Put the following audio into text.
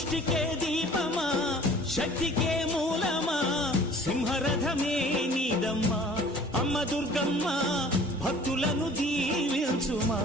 సృష్టికే దీపమా శక్తికే మూలమా సింహరథమే నీదమ్మా అమ్మ దుర్గమ్మ భక్తులను దీవించుమా